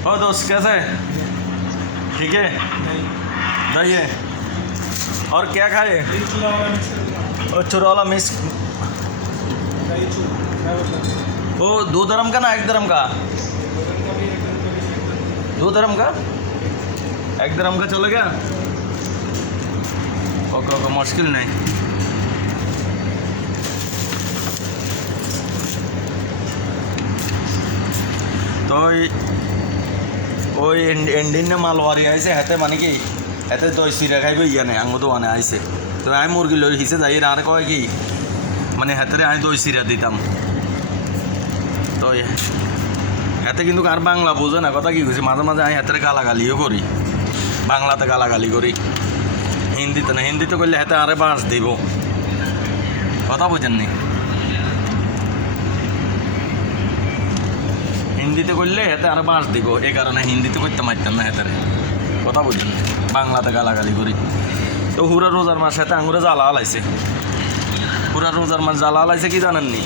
ओ दोस्त कैसे ठीक है नहीं है और क्या खाए और चुराला मिस वो 2 धर्म का ना 1 धर्म का 2 धर्म का 1 धर्म का चलो क्या ओके ओके मुश्किल नहीं तो ওই ইন্ডিয়ান মালওয়ারি আইসে হাতে মানে কি হাতে দই সিরা খাইবে ইয়া নেই আঙো দোকানে আইসে তো আমি মুরগি লই হিসে যাই আর কয় কি মানে হাতে আমি দই সিরা দিতাম তো হাতে কিন্তু আর বাংলা বোঝে না কথা কি কইছে মাঝে মাঝে আমি হাতে গালাগালিও করি বাংলাতে গালাগালি করি হিন্দিতে না হিন্দিতে করলে হাতে আরে বাঁশ দিব কথা বোঝেননি হিন্দিতে করলে এতে আরো বাঁশ দিব এই কারণে হিন্দিতে করতে পারতাম না এতে কথা বুঝলেন বাংলাতে গালাগালি করি তো হুরা রোজার মাস হাতে আঙুরে জ্বালা আলাইছে হুরা রোজার মাস জ্বালা আলাইছে কি জানেননি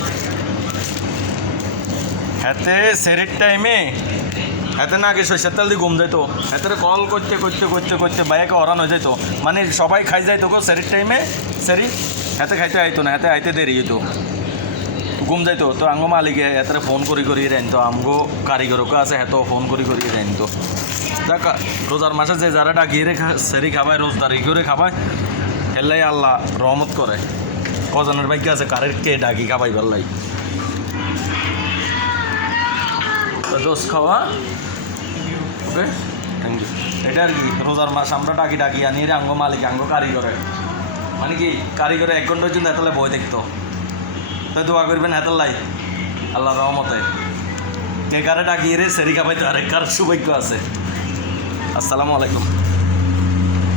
হাতে সেরের টাইমে হাতে না আগে সরষের তেল দিয়ে ঘুম যাইতো হাতে কল করতে করতে করতে করতে বাইকে হরান হয়ে যেত মানে সবাই খাই যাইতো গো সেরের টাইমে সেরি হাতে খাইতে আইতো না হাতে আইতে দেরি হইতো ঘুম যাইতো তো আঙ্গো মালিকে এত ফোন করি রাইনতো আমগো কারিগরকে আছে এত ফোন করি রাইনতো দেখ রোজার মাসে যে যারা ডাকিয়ে সেরি খাবায় রোজদারি করে খাবায় এলাই আল্লাহ রহমত করে কজনের ভাগ্য আছে কারের কে ডাকি খাবাই পারলাই দোষ খাওয়া ওকে থ্যাংক ইউ এটা আর কি রোজার মাস আমরা ডাকি আনি রে আঙ্গো মালিক আঙ্গো কারিগরে মানে কি কারিগরে 1 ঘন্টার জন্য এতলে বই দেখতো তো দোয়া করবেন হাতাল্লাই আল্লাহ রহমতে কে কারে ডাকিয়ে রে সেরি খাবাইতে আরেক কার সৌভাগ্য আছে আসসালামু আলাইকুম